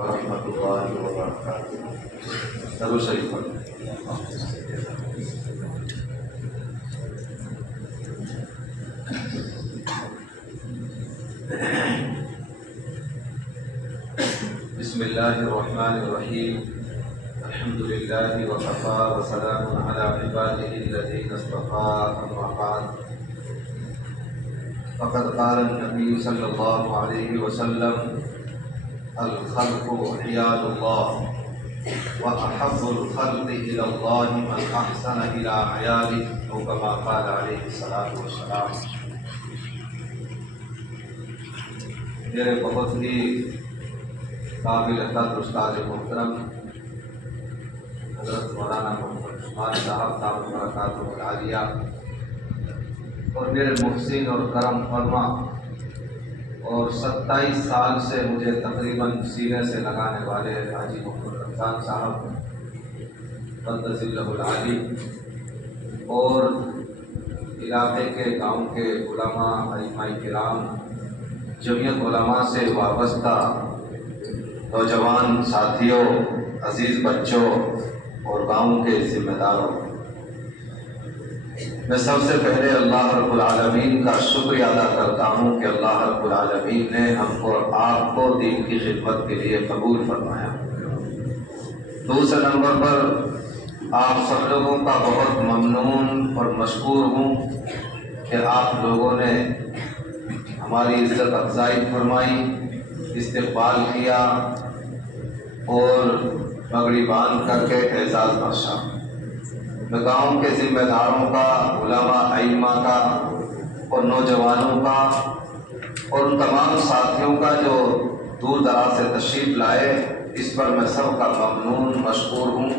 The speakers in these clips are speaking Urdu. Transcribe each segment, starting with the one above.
ورحمۃ اللہ وبرکاتہ۔ درود شریف پڑھیں۔ بسم اللہ الرحمن الرحیم، الحمد للہ وکفی وسلام علی عبادہ الذین اصطفی، اما بعد فقد قال النبی صلی اللہ علیہ وسلم الخلق عیال اللہ واحب الخلق الی اللہ من احسن الی عیالہ، او کما قال علیہ الصلاۃ والسلام۔ میرے بہت ہی قابل قدر استاد محترم حضرت مولانا محمد عثمان صاحب دامت برکاتہ العالیہ، اور میرے محسن اور کرم فرما اور 27 سال سے مجھے تقریباً سینے سے لگانے والے حاجی محمد رمضان صاحب قدس اللہ العالی، اور علاقے کے گاؤں کے علماء، ائمہ کرام، جمعیت علماء سے وابستہ نوجوان ساتھیوں، عزیز بچوں اور گاؤں کے ذمہ داروں، میں سب سے پہلے اللہ رب العالمین کا شکریہ ادا کرتا ہوں کہ اللہ رب العالمین نے ہم کو اور آپ کو دین کی خدمت کے لیے قبول فرمایا۔ دوسرے نمبر پر آپ سب لوگوں کا بہت ممنون اور مشکور ہوں کہ آپ لوگوں نے ہماری عزت افزائی فرمائی، استقبال کیا اور پگڑی باندھ کر کے اعزاز بخشا۔ میں گاؤں کے ذمہ داروں کا، علماء ائمہ کا اور نوجوانوں کا اور ان تمام ساتھیوں کا جو دور دراز سے تشریف لائے، اس پر میں سب کا ممنون مشکور ہوں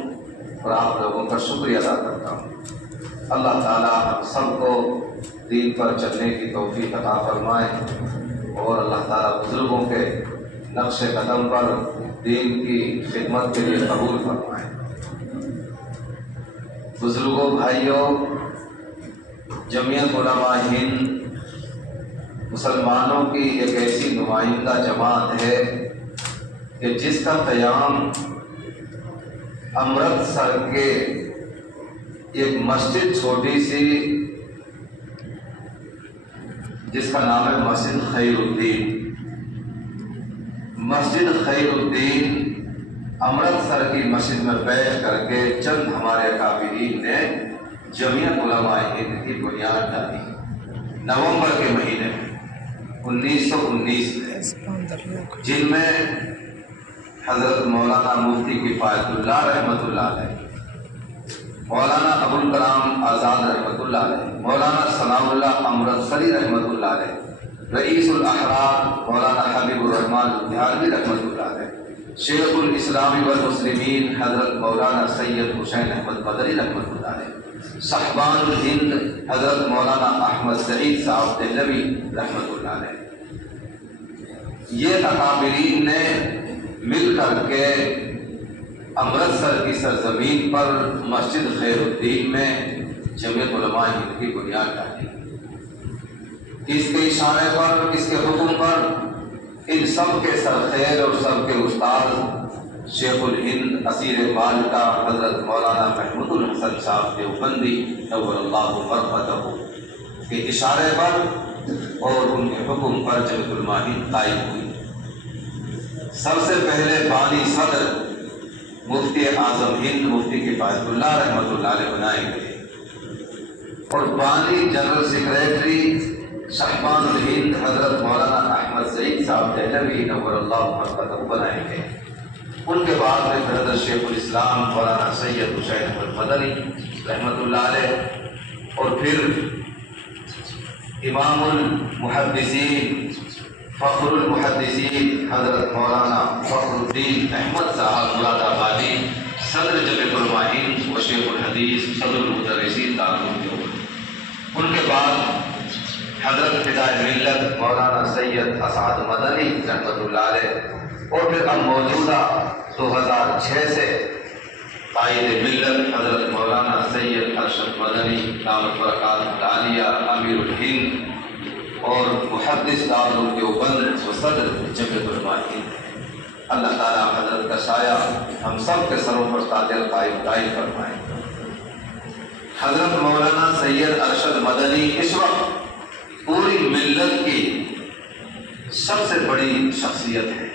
اور آپ لوگوں کا شکریہ ادا کرتا ہوں۔ اللہ تعالیٰ ہم سب کو دین پر چلنے کی توفیق عطا فرمائے اور اللہ تعالیٰ بزرگوں کے نقش قدم پر دین کی خدمت کے لیے قبول فرمائے۔ بزرگوں، بھائیوں، جمعیت علماء ہند مسلمانوں کی ایک ایسی نمائندہ جماعت ہے کہ جس کا قیام امرتسر کے ایک مسجد چھوٹی سی جس کا نام ہے مسجد خیر الدین، مسجد خیر الدین امرتسر کی مسجد میں بیٹھ کر کے چند ہمارے اکابرین نے جمعیت علماء ہند کی بنیاد ڈالی نومبر کے مہینے میں 1919 میں، جن میں حضرت مولانا مفتی کفایت اللہ رحمۃ اللہ علیہ، مولانا ابوالکلام آزاد رحمۃ اللہ علیہ، مولانا ثناء اللہ امرتسری رحمۃ اللہ علیہ، رئیس الاحرار مولانا حبیب الرحمن بہاروی رحمۃ اللہ علیہ، شیخ الاسلام والمسلمین حضرت مولانا سید حسین احمد مدنی رحمۃ اللہ علیہ، صاحبان الہند حضرت مولانا احمد سعید صاحب دہلوی رحمۃ اللہ علیہ، یہ اکابرین نے مل کر کے امرتسر کی سرزمین پر مسجد خیر الدین میں جمعیت علماء ہند کی بنیاد ڈالی۔ اس کے اشارے پر، اس کے حکم پر ان سب کے سرخیر اور سب کے استاد شیخ الہند اسیر مالکہ حضرت مولانا محمود الحسن صاحب دیوبندی نور اللہ مرقدہ کے اشارے پر اور ان کے حکم پر جمعیت علماء ہند قائم ہوئی۔ سب سے پہلے بانی صدر مفتی اعظم ہند مفتی کفایت اللہ رحمۃ اللہ علیہ بنائے گئے اور بانی جنرل سیکریٹری صاحبان الہند حضرت مولانا احمد سعید صاحب دہلوی نور اللہ مرقدہ بنائے گئے۔ ان کے بعد میں حضرت شیخ الاسلام مولانا سید حسین احمد مدنی رحمۃ اللہ علیہ، اور پھر امام المحدثین فخر المحدثین حضرت مولانا فخر الدین احمد صاحب مراد آبادی صدر جمعیت علماء ہند و شیخ الحدیث صدر المدرسین دارالعلوم دیوبند۔ ان کے بعد حضرت فدائے ملت مولانا سید اسعد مدنی رحمۃ اللہ علیہ، اور پھر اب موجودہ 2006 سے قائد ملت حضرت مولانا سید ارشد مدنی دامت برکاتہ العالیہ امیر الہند اور محدث دارالعلوم دیوبند و صدر جمعیت علماء ہند۔ اللہ تعالیٰ حضرت کا سایہ ہم سب کے سروں پر قاتل قائم دائم فرمائے۔ حضرت مولانا سید ارشد مدنی اس وقت پوری ملت کی سب سے بڑی شخصیت ہے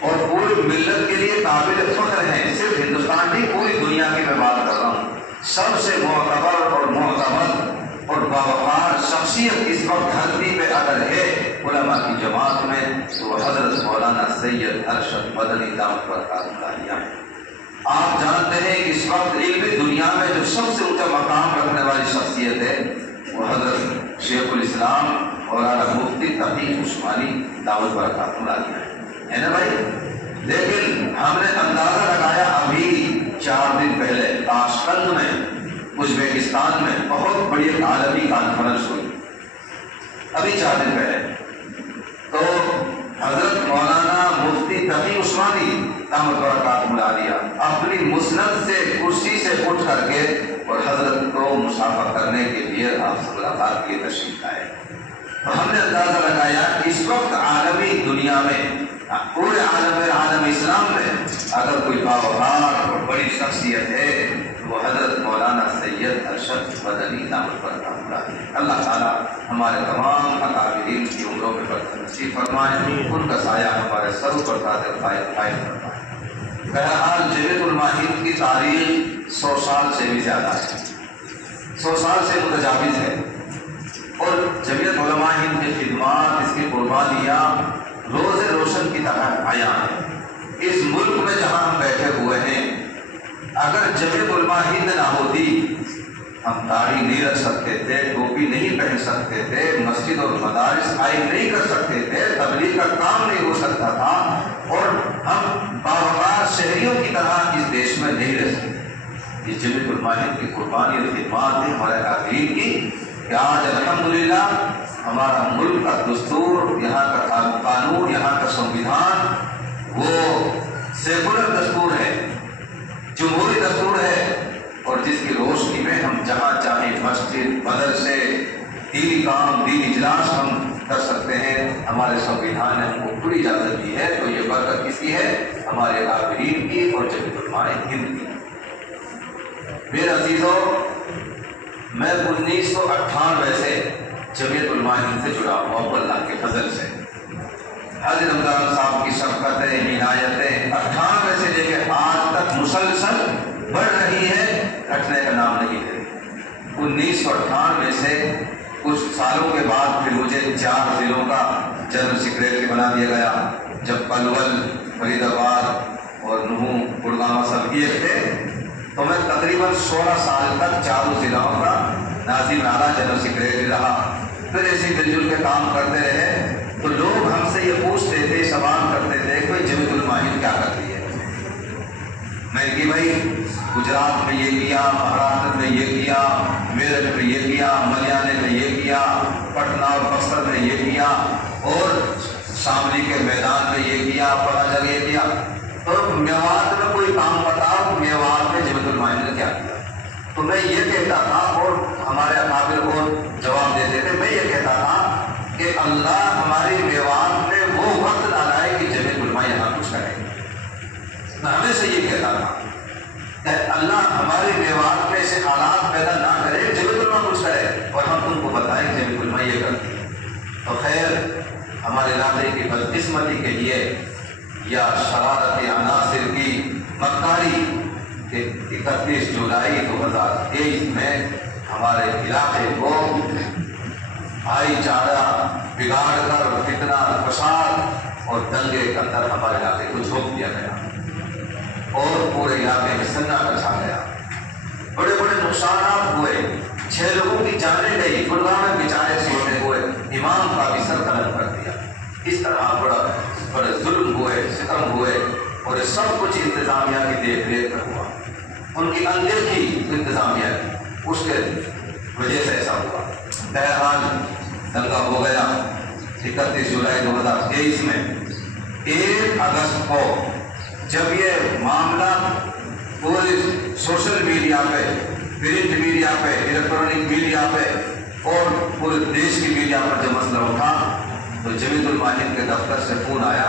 اور پوری ملت کے لیے قابل فخر ہے۔ صرف ہندوستان نہیں، پوری دنیا کی میں بات کر رہا ہوں۔ سب سے معتبر اور معتمد اور باوقار شخصیت اس وقت دھرتی پہ اگر ہے علماء کی جماعت میں تو وہ حضرت مولانا سید ارشد مدنی دامت برکاتہ عالیہ ہے۔ آپ جانتے ہیں کہ اس وقت علمی دنیا میں جو سب سے اونچا مقام رکھنے والی شخصیت ہے وہ حضرت شیخ الاسلام مولانا مفتی تقی عثمانی دامت برکاتہ عالیہ ہے نا بھائی؟ لیکن ہم نے اندازہ لگایا ابھی 4 دن پہلے تاشقند میں ازبیکستان میں بہت بڑی عالمی کانفرنس ہوئی، ابھی 4 دن پہلے، تو حضرت مولانا مفتی تقی عثمانی دامت برکاتہ عالیہ اپنی مسند سے کرسی سے اٹھ کر کے اور حضرت کو مصافحہ کرنے کے لیے آپ سے ملاقات کے تشریف لائے۔ تو ہم نے اندازہ لگایا کہ اس وقت عالمی دنیا میں پورے عالم اسلام میں اگر کوئی باوقار اور بڑی شخصیت ہے تو وہ حضرت مولانا سید ارشد مدنی دامت برکاتہ عالیہ۔ اللہ تعالیٰ ہمارے تمام اکابرین کی عمروں میں برکت نصیب فرمائے، ان کا سایہ ہمارے سروں پر قائم فرمائے۔ بہرحال جمیعت علماء ہند کی تاریخ 100 سال سے بھی زیادہ ہے، 100 سال سے متجاوز ہے، اور جمیعت علماء ہند کی خدمات، اس کی قربانیاں روز روشن کی طرح عیاں ہیں۔ اس ملک میں جہاں ہم بیٹھے ہوئے ہیں، اگر جمیعت علماء ہند نہ ہوتی ہم داڑھی نہیں رکھ سکتے تھے، ٹوپی نہیں پہن سکتے تھے، مسجد اور مدارس قائم نہیں کر سکتے تھے، تبلیغ کا کام نہیں ہو سکتا تھا، اور ہم باوقار شہریوں کی طرح اس دیش میں نہیں رہ سکتے۔ یہ جمیعت علماء ہند کی قربانی اور خدمات ہیں ہمارے اکابرین کی، کہ آج الحمدللہ ہمارا ملک کا دستور، یہاں کا قانون، یہاں کا سنویدھان وہ سیکولر دستور ہے، جمہوری دستور ہے، اور جس کی روشنی میں ہم جہاں چاہیں مسجد، مدرسے، دینی کام، دینی اجلاس ہم کر سکتے ہیں۔ ہمارے سنویدھان نے ہم کو پوری اجازت دی ہے، تو یہ برکت کس کی ہے؟ ہمارے اکابرین کی اور جمیعت علماء ہند کی۔ میرے عزیزوں، میں 1998 سے جمیعت علماء ہند سے جڑا ہوا اللہ کے فضل سے۔ حاجی رمضان صاحب کی شفقتیں، عنایتیں 98 سے لے کے آج تک مسلسل بڑھ رہی ہے، گھٹنے کا نام نہیں ہے۔ 1998 سے کچھ سالوں کے بعد پھر مجھے 4 ضلعوں کا جنرل سیکریٹری بنا دیا گیا، جب پلول، فرید آباد اور نوح، گڑگاؤں سب ایک تھے، تو میں تقریباً 16 سال تک 4 ضلعوں کا ناظم اعلیٰ جنرل سیکریٹری رہا۔ پھر ایسے مل جل کے کام کرتے رہے، تو لوگ ہم سے یہ پوچھتے تھے، سوال کرتے تھے کہ جمیعت علماء ہند کیا کرتی ہے؟ میں کہ بھائی گجرات میں یہ کیا، مہاراشٹر میں یہ کیا، میرٹھ میں یہ کیا، ملیالے میں یہ کیا، پٹنہ اور بکسر میں یہ کیا، اور شاملی کے میدان میں یہ کیا، فلاں جگہ یہ کیا۔ تو میوات میں کوئی کام بتاؤ، میوات میں جمیعت علماء ہند نے کیا کیا؟ تو میں یہ کہتا تھا، اور ہمارے اکابر کو جواب دیتے تھے، میں یہ کہتا تھا کہ اللہ ہماری میوات میں وہ وقت ڈالا ہے کہ جمیعت علماء یہاں کچھ کرے۔ میں ہمیشہ یہ کہتا تھا کہ اللہ ہماری میوات میں ایسے حالات پیدا نہ کرے، جمیعت علماء کچھ کرے اور ہم تم کو بتائیں کہ جمیعت علماء یہ کرتی ہے۔ تو خیر، ہمارے علاقے کی بدقسمتی کے لیے یا شرارت عناصر کی مکاری کہ 31 جولائی 2023 میں ہمارے علاقے کو بھائی چارہ بگاڑ کر فتنہ فساد اور دنگے کے اندر ہمارے علاقے کو جھونک دیا گیا اور پورے علاقے میں سناٹا چھا گیا۔ بڑے بڑے نقصانات ہوئے، 6 لوگوں کی جانیں گئی، گڑگاؤں میں بیچارے سونے ہوئے، امام کا بھی سر قلم کر دیا۔ اس طرح بڑے ظلم ہوئے، ستم ہوئے، اور یہ سب کچھ انتظامیہ کی دیکھ ریکھ میں ہوا، ان کی اندیشی انتظامیہ کی، اس کے وجہ سے ایسا ہوا۔ بہرحال دنگا ہو گیا 31 جولائی 2023 میں۔ 1 اگست کو جب یہ معاملہ پورے سوشل میڈیا پہ، پرنٹ میڈیا پہ، الیکٹرانک میڈیا پہ اور پورے دیش کی میڈیا پر جو مسئلہ اٹھا، تو جمیعت علماء ہند کے دفتر سے فون آیا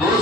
2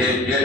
1.5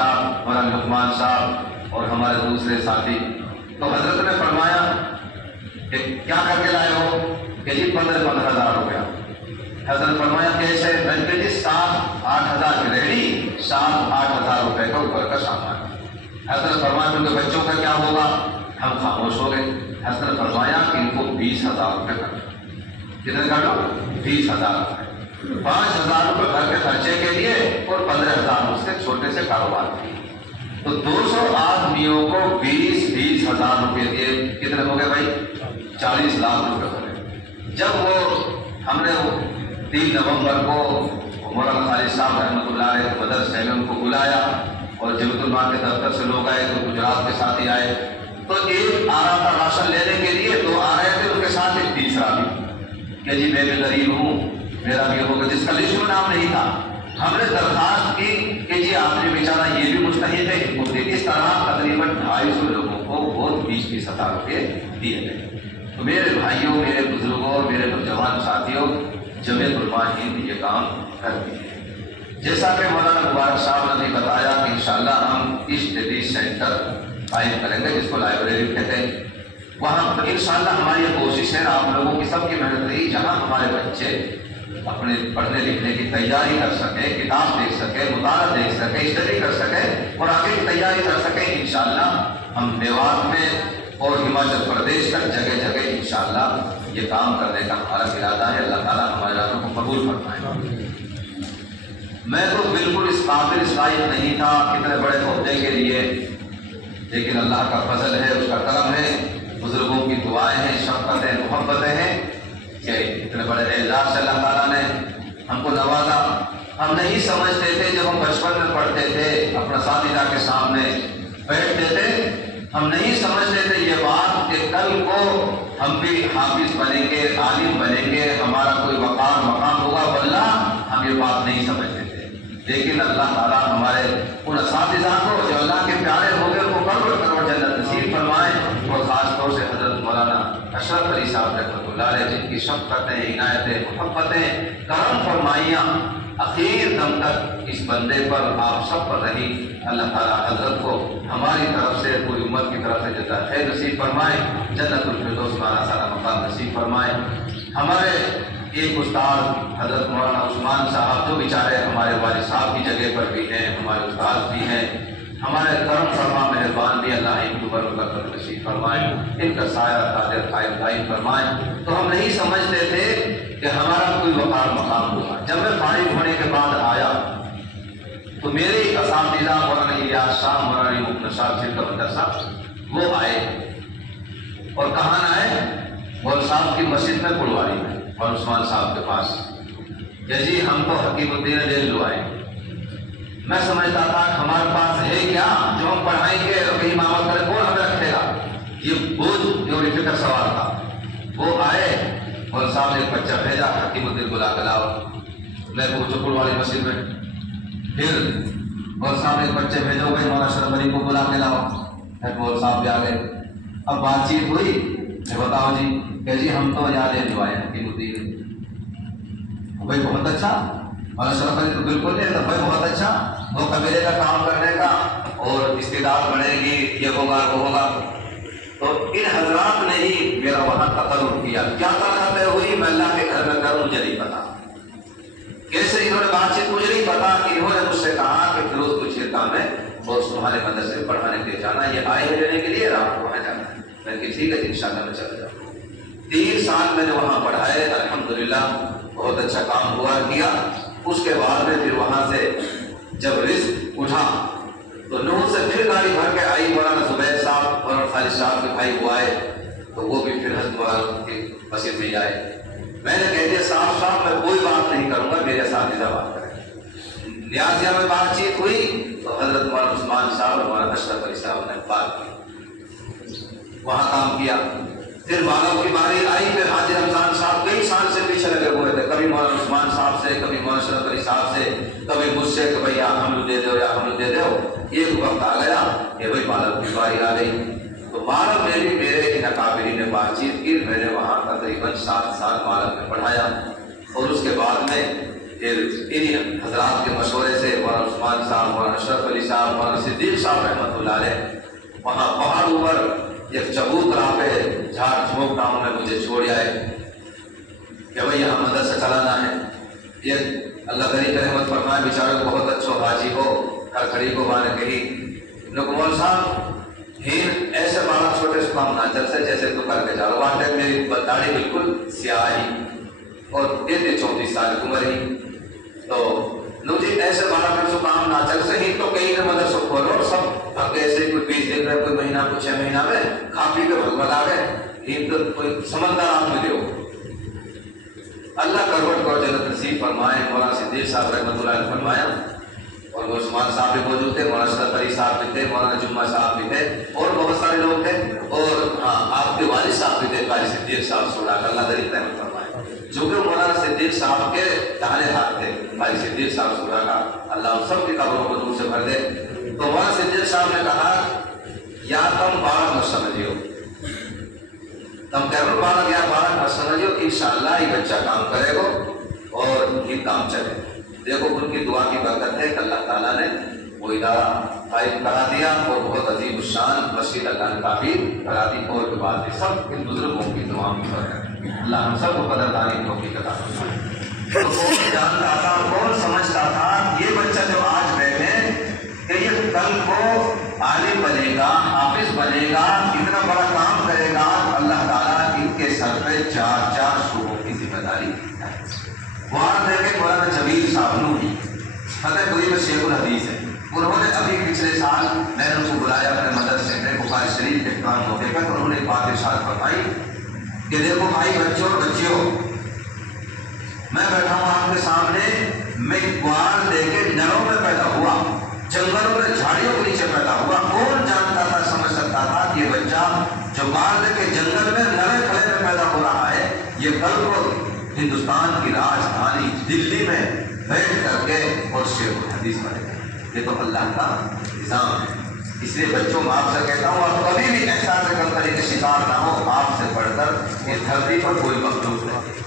صاحب مولانا لقمان صاحب اور ہمارے دوسرے ساتھی، تو حضرت نے فرمایا کہ کیا کر کے لائے ہو کہ جی 15,000 روپیہ۔ حضرت فرمایا کیسے؟ میں نے کہا جی 7-8 ہزار کی ریڈی، 7-8 ہزار روپے کا اوپر کا سامان۔ حضرت فرمایا ان کے بچوں کا کیا ہوگا؟ ہم خاموش ہو گئے۔ حضرت فرمایا کہ ان کو 20,000 روپے کر دو۔ کتنے کر دو؟ 20,000 روپے۔ 5,000 روپے گھر کے خرچے کے لیے اور 15,000 اس کے چھوٹے سے کاروبار کے لیے۔ تو 200 آدمیوں کو 20 ہزار روپے دیے، کتنے ہو گئے بھائی؟ 40 لاکھ روپے ہو گئے۔ جب وہ ہم نے 3 نومبر کو مولانا خالد صاحب رحمۃ اللہ علیہ مدرسے میں ان کو بلایا اور جبت المال کے دفتر سے لوگ آئے تو گجرات کے ساتھی آئے، تو ایک آ رہا تھا راشن لینے کے لیے، 2 آ رہے تھے، ان کے ساتھ ایک تیسرا بھی کہ جی میں بھی غریب ہوں، میرا بھی ہوگا، جس کا لسٹ میں نام نہیں تھا۔ ہم نے درخواست کی کہ جی آپ نے بیچارہ یہ بھی مستحق ہے، اس طرح تقریباً 250 لوگوں کو وہ 20 ہزار روپے دیے گئے۔ تو میرے بھائیوں، میرے بزرگوں، میرے نوجوان ساتھیوں، جمعیت علماء ہند یہ کام کرتی ہے۔ جیسا کہ مولانا مبارک صاحب نے بتایا کہ انشاءاللہ ہم اسٹڈی سینٹر قائم کریں گے، جس کو لائبریری کہتے ہیں۔ وہاں پر انشاءاللہ ہماری یہ کوشش ہے، آپ لوگوں کی سب کی محنت رہی، جہاں ہمارے بچے اپنے پڑھنے لکھنے کی تیاری کر سکیں، کتاب دیکھ سکیں، مطالعہ دیکھ سکیں، اسٹڈی کر سکیں اور آگے کی تیاری کر سکیں، انشاءاللہ ہم میوات میں اور ہماچل پردیش تک جگہ جگہ انشاءاللہ یہ کام کرنے کا ہمارا ارادہ ہے۔ اللہ تعالیٰ ہمارے ارادوں کو قبول فرمائے۔ میں تو بالکل اس قابل صلاحیت نہیں تھا کتنے بڑے عہدے کے لیے، لیکن اللہ کا فضل ہے، اس کا کرم ہے، بزرگوں کی دعائیں ہیں، شفقتیں، محبتیں ہیں کہ اتنے بڑے اعزاز سے اللہ تعالیٰ نے ہم کو نوازا۔ ہم نہیں سمجھتے تھے جب ہم بچپن میں پڑھتے تھے، اپنا اساتذہ کے سامنے بیٹھتے تھے، ہم نہیں سمجھتے تھے یہ بات کہ کل کو ہم بھی حافظ بنیں گے، عالم بنیں گے، ہمارا کوئی وقار مقام ہوگا، واللہ ہم یہ بات نہیں سمجھتے تھے۔ لیکن اللہ تعالیٰ ہمارے ان اساتذہ کو جو اللہ کے پیارے ہو گئے ان کو کروڑ جنت نصیب فرمائے، اور خاص طور سے حضرت مولانا اشرف علی صاحب رحمۃ اللہ علیہ جن کی شفقتیں، عنایتیں، محبتیں، کرم فرمائیاں اخیر دم تک اس بندے پر آپ سب پر رہی۔ اللہ تعالیٰ حضرت کو ہماری طرف سے، پوری امت کی طرف سے جزا خیر نصیب فرمائے، جنت الفردوس میں اعلیٰ سارا مقام نصیب فرمائے۔ ہمارے ایک استاد حضرت مولانا عثمان صاحب جو بیچارے ہمارے والد صاحب کی جگہ پر بھی ہیں، ہمارے استاد بھی ہیں، ہمارے کرم فرما مہربان بھی، اللہ ان کو برکت نصیب فرمائے، ان کا سایہ قادر قائم دائم فرمائے۔ تو ہم نہیں سمجھتے تھے کہ ہمارا کوئی وقار مقام ہوگا۔ جب میں فارغ ہونے کے بعد آیا تو میرے اساتذہ مولانا الیاس صاحب، مولانا مکمل صاحب جن کا مدرسہ، وہ آئے اور کہاں آئے؟ مول صاحب کی مسجد میں پلواری میں اور عثمان صاحب کے پاس کہ جی ہم تو حکیم الدین دہلوی آئے۔ میں سمجھتا تھا کہ ہمارے پاس ہے کیا جو ہم پڑھائیں گے اور کہیں امامت کرے، کون ہمیں رکھے گا؟ یہ بوجھ جو فکر سوال تھا۔ وہ آئے اور صاحب نے ایک بچہ بھیجا، حکیم الدین بلا کے لاؤ، میں پہنچو پلواری مسجد میں۔ پھر مول صاحب نے ایک بچے بھیجو گئے، مولانا اشرف علی کو بلا کے لاؤ، مول صاحب بھی آ گئے۔ اب بات چیت ہوئی کہ بتاؤ جی کہ جی ہم تو یاد ہے جو آئے حکیم الدین بھائی بہت اچھا، اور اشرف علی تو بالکل نہیں تھا بھائی بہت اچھا، وہ قبیلے کا کام کرنے کا اور استعداد بڑھے گی، یہ ہوگا وہ ہوگا۔ تو ان حضرات نے ہی میرا وہاں تقرر کیا، کیا طے ہوئی میں اللہ کے گھر میں کروں مجھے نہیں پتا، کیسے انہوں نے بات چیت مجھے نہیں پتا، کہ انہوں نے مجھ سے کہا کہ فیروز کچھ یہ کام ہے اور تمہارے مدرسے میں پڑھانے کے لیے جانا، یہ آئے ہیں لینے کے لیے رات کو وہاں جانا ہے۔ میں نے کہا ٹھیک ہے انشاءاللہ میں چلا جاؤں۔ 3 سال میں نے وہاں پڑھائے، الحمدللہ بہت اچھا کام ہوا کیا۔ اس کے بعد میں پھر وہاں سے جب رزق اٹھا تو نور سے پھر گاڑی بھر کے آئی، مولانا زبیر صاحب اور خالد صاحب کے بھائی وہ آئے تو وہ بھی پھر حضرت مولانا کی مسجد میں آئے۔ میں نے کہہ دیا صاحب میں کوئی بات نہیں کروں گا، میرے اساتذہ بات کریں۔ نیازیہ میں بات چیت ہوئی تو حضرت مولانا عثمان صاحب اور مولانا اشرف علی صاحب نے بات کی، وہاں کام کیا۔ پھر بالوں کی باری آئی، پھر حاجی رمضان صاحب کئی سال سے پیچھے لگے ہوئے تھے، کبھی مولانا عثمان صاحب سے، کبھی مولانا اشرف علی صاحب سے، کبھی مجھ سے کہ بھائی یا حمل دے دو یا حمل دے دو۔ ایک وقت آ گیا کہ بھائی بالوں کی باری آ گئی تو مالک میں بھی میرے ان اکابرین نے بات چیت کی، میں نے وہاں تقریباً 7 سال مالک میں پڑھایا، اور اس کے بعد میں پھر انہی حضرات کے مشورے سے مولانا عثمان صاحب، مولانا اشرف علی صاحب، مولانا صدیق صاحب رحمۃ اللہ علیہ وہاں پہاڑ اوپر ایک چبوترا پہ جھاڑ جھونک گاؤں میں مجھے چھوڑ آئے کہ بھائی یہاں مدرسہ چلانا ہے. یہ اللہ تعالیٰ کی رحمت فرمائے بیچارے بہت اچھو حاجی ہو ہر کھڑی کو بانے کہی مول صاحب ہین ایسے بالا چھوٹے سے کام نہ چل سے جیسے تو کر کے جا رہا وہاں میری داڑھی بالکل سیاہی اور 33-34 سال کی عمر ہی تو نو جی ایسے بالا کر سو کام نہ چل سے ہی تو کہیں کہ مدرسہ کھولو اور سب اب ایسے کوئی 20 دن میں کوئی مہینہ کوئی 6 مہینہ میں کھا پی کے بھگوت آ گئے ہی تو کوئی سمندر آپ میں دیو اللہ کروٹ کو جنت نصیب فرمائے. مولانا صدیق صاحب رحمۃ اللہ علیہ فرمایا اور وہ عثمان صاحب بھی موجود تھے، مولانا اشرف علی صاحب بھی تھے، مولانا جمعہ صاحب بھی تھے اور بہت سارے لوگ تھے اور ہاں آپ کے والد صاحب بھی تھے قاری صدیق صاحب سوڑا کر اللہ تعالیٰ رحمت فرمائے جو کہ مولانا صدیق صاحب کے داہنے ہاتھ تھے قاری صدیق صاحب سوڑا کا اللہ ان سب کی قبروں کو نور سے بھر دے. تو مولانا صدیق صاحب نے کہا یا تم بارہ مت سمجھیو تم کہو بارہ یا بارہ مت سمجھیو انشاءاللہ یہ بچہ کام کرے گا اور یہ کام چلے. دیکھو ان کی دعا کی برکت ہے کہ اللہ تعالیٰ نے وہ ادارہ قائم کرا دیا اور بہت عظیم الشان مسجد اللہ نے تعمیر کرا دی اور کے بعد یہ سب ان بزرگوں کی دعا کی برکت ہے. اللہ ہم سب کو قدردانی توفیق عطا فرمائے. تو کون جانتا تھا کون سمجھتا تھا یہ بچہ جو آج بیٹھے کہ یہ کل کو عالم بنے گا حافظ بنے گا اتنا بڑا کام کرے گا. اللہ تعالیٰ ان کے سر پہ 4 شعبوں کی ذمہ داری وہاں دیکھے مولانا جمیل صاحب نوری فتح پوری میں شیخ الحدیث ہے. انہوں نے ابھی پچھلے سال میں نے ان کو بلایا اپنے مدرسے میں بخاری شریف کے کام ہوتے پر تو انہوں نے بات ارشاد فرمائی کہ دیکھو بھائی بچوں اور بچیوں میں بیٹھا ہوں آپ کے سامنے میں گوار دے کے نروں میں پیدا ہوا جنگلوں میں جھاڑیوں کے نیچے پیدا ہوا. کون جانتا تھا سمجھ سکتا تھا کہ یہ بچہ جو گوار دے کے جنگل میں نرے کھڑے میں پیدا ہو رہا ہے یہ کل کو ہندوستان کی راجدھانی دلی میں بیٹھ کر کے اور شیخ الحدیث بنے گا. یہ تو اللہ کا نظام ہے. اس لیے بچوں میں آپ سے کہتا ہوں آپ کبھی بھی احساس کمتری کے شکار نہ ہو. آپ سے بڑھ کر اس دھرتی پر کوئی مخلوق نہیں.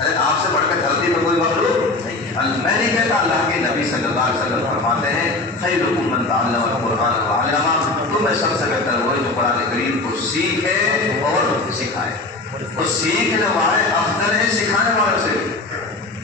ارے آپ سے بڑھ کر دھرتی پر کوئی مخلوق نہیں. میں نہیں کہتا اللہ کے نبی صلی اللہ علیہ وسلم فرماتے ہیں خیرکم من تعلم القرآن وعلمہ تم میں سب سے بہتر وہ جو قرآن کریم کو سیکھے اور سکھائے. اور سیکھنے والے افضل ہیں سکھانے والوں سے.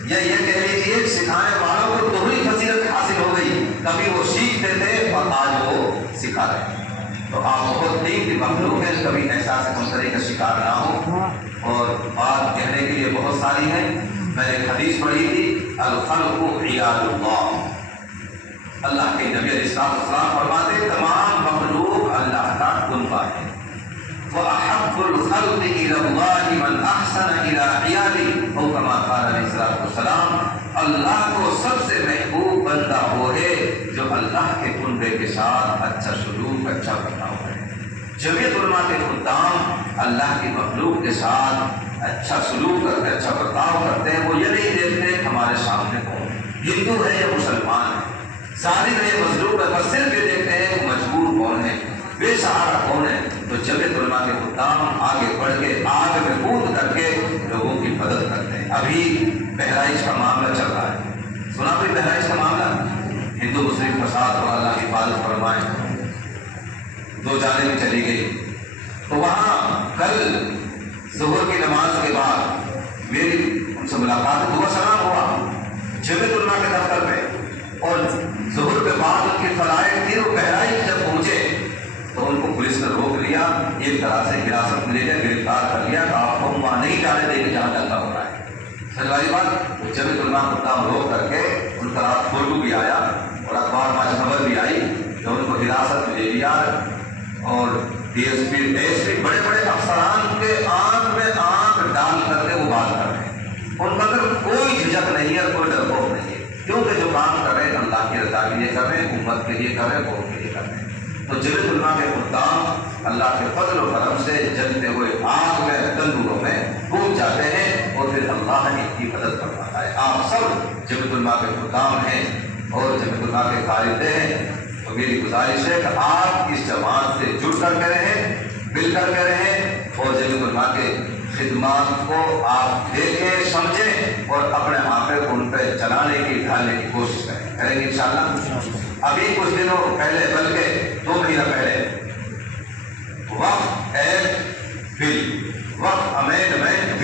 یا یہ کہہ لیجیے سکھانے والوں کو دوہری فضیلت حاصل ہو گئی. کبھی وہ سیکھتے تھے اور آج وہ سکھا رہے ہیں. تو آپ بہت دین کی مخلوق ہیں کبھی احساس کمتری کا شکار نہ ہو. اور بات کہنے کے لیے بہت ساری ہیں. میں نے ایک حدیث پڑھی تھی الخلق عیال اللہ. اللہ کے نبی علیہ السلام فرماتے تمام مخلوق اللہ کا کنبہ ہے. وَأَحَبُّ الْخَلْقِ إِلَى اللَّهِ مَنْ أَحْسَنَ إِلَىٰ عِيَالِهِ او کما قال علیہ الصلوۃ والسلام اللہ کو سب سے محبوب بندہ وہ ہے جو اللہ کے کنبے کے ساتھ اچھا سلوک اچھا برتاؤ کرے. جمعیت علماء کے خدام اللہ کی مخلوق کے ساتھ اچھا سلوک کرتے اچھا برتاؤ کرتے ہیں. وہ یہ نہیں دیکھتے ہمارے سامنے کون ہندو ہے یا مسلمان ہے ظاہر ہے مظلوم ہے بس صرف یہ دیکھتے ہیں کہ مجبور کون ہے بے سہارا کون ہے. تو جمعیت علماء کے خدام آگے بڑھ کے آگ میں کود کر کے لوگوں کی مدد کرتے ہیں. ابھی بہرائچ کا معاملہ چل رہا ہے. سنا کوئی بہرائچ کا معاملہ ہندو مسلم فساد اور اللہ کی حفاظت فرمائے 2 جانبیں چلی گئی. تو وہاں کل ظہر کی نماز کے بعد میری ان سے ملاقات دعا سلام ہوا جمعیت علماء کے دفتر پہ اور ظہر کے بعد ان کی فلائٹ تھی. وہ بہرائچ جب پہنچے تو ان کو پولیس نے روک لیا ایک طرح سے حراست میں لے لیا گرفتار کر لیا کہ آپ کو وہاں نہیں جانے دیں گے جہاں دنگا ہو رہا ہے. سچ بات جمعیت علماء خدام روک کر کے ان کا رات فوٹو بھی آیا اور اخبار میں خبر بھی آئی کہ ان کو حراست میں لے لیا اور ڈی ایس پی بڑے بڑے افسران کے آنکھ میں آنکھ ڈال کر کے وہ بات کر رہے ہیں. ان کا اندر کوئی جھجک نہیں ہے کوئی ڈرپوک نہیں ہے کیونکہ جو کام کر رہے ہیں اللہ کی رضا کے لیے کر رہے ہیں امت کے لیے کر رہے ہیں قوم کے لیے کر رہے ہیں. تو جمعیت علماء کے خدام اللہ کے فضل و کرم سے جلتے ہوئے آگ میں تندوروں میں کود جاتے ہیں اور پھر اللہ ان کی مدد کرواتا ہے. آپ سب جمعیت علماء کے خدام ہیں اور جمعیت علماء کے قائد ہیں. تو میری گزارش ہے کہ آپ اس جماعت سے جڑ کر کے رہیں مل کر کے رہیں اور جمعیت علماء کے خدمات کو آپ دیکھیں سمجھیں اور اپنے آپ کو ان پہ چلانے کی ڈھالنے کی کوشش کریں گے انشاءاللہ۔ ابھی کچھ دنوں پہلے بلکہ 2 مہینہ پہلے